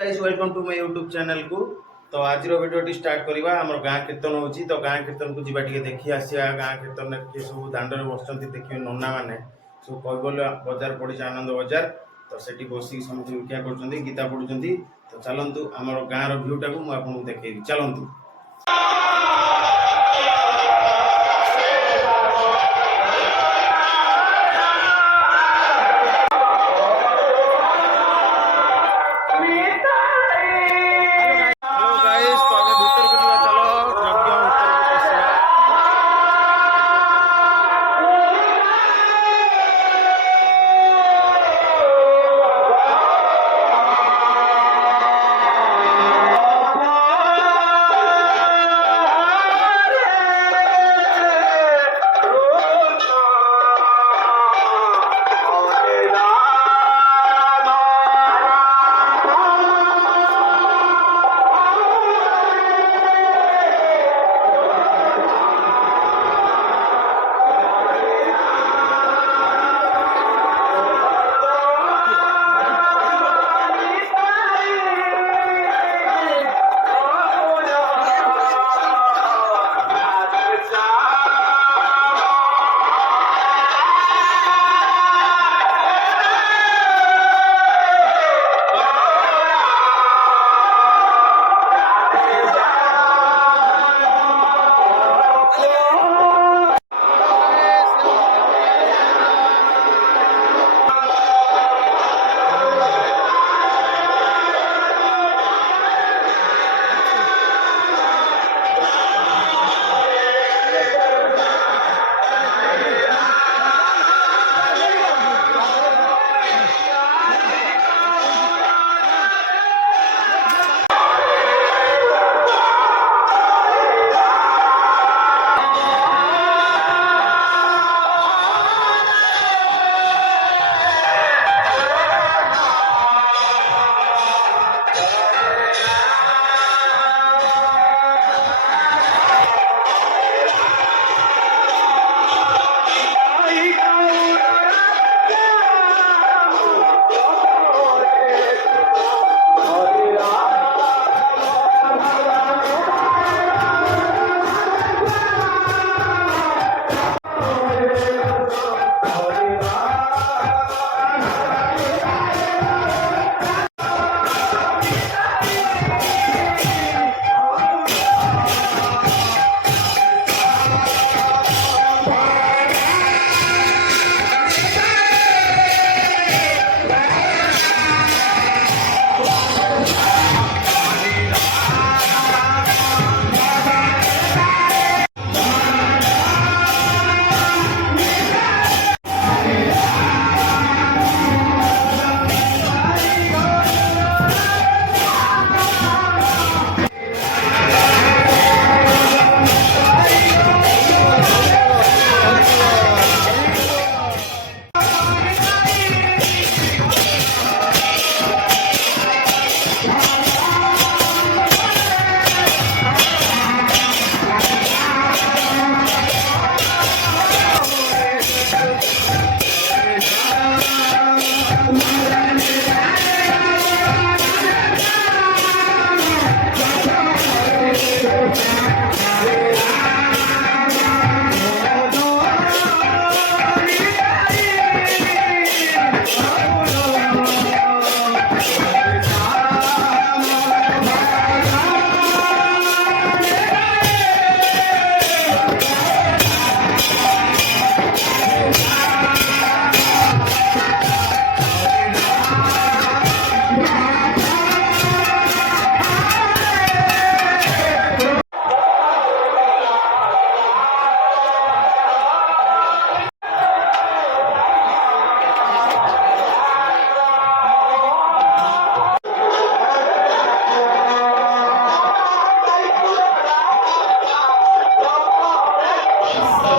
Guys welcome to my YouTube channel को। तो आज भिडियो स्टार्ट करवा आम गाँ कीर्तन होची। तो गाँ कीर्तन को जीवा देखी आसिया। गाँ कीर्तन किए सब दाण्ड बस देखिए नना मैंने सब कैबल बजार पड़ी आनंद बजार। तो सेठी बसिक समस्त भिक्षा कर गीता पढ़ुं। तो चलतु आम गाँव भ्यूटा को मुझे देखी चलतु।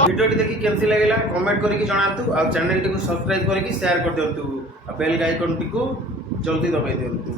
भिडियो देखिए केमती लगे कमेंट करके जनातु। आ चैनल टी सब्सक्राइब करके शेयर कर दिंतु। बेल आइकन टी जल्दी दबाई दिंतु।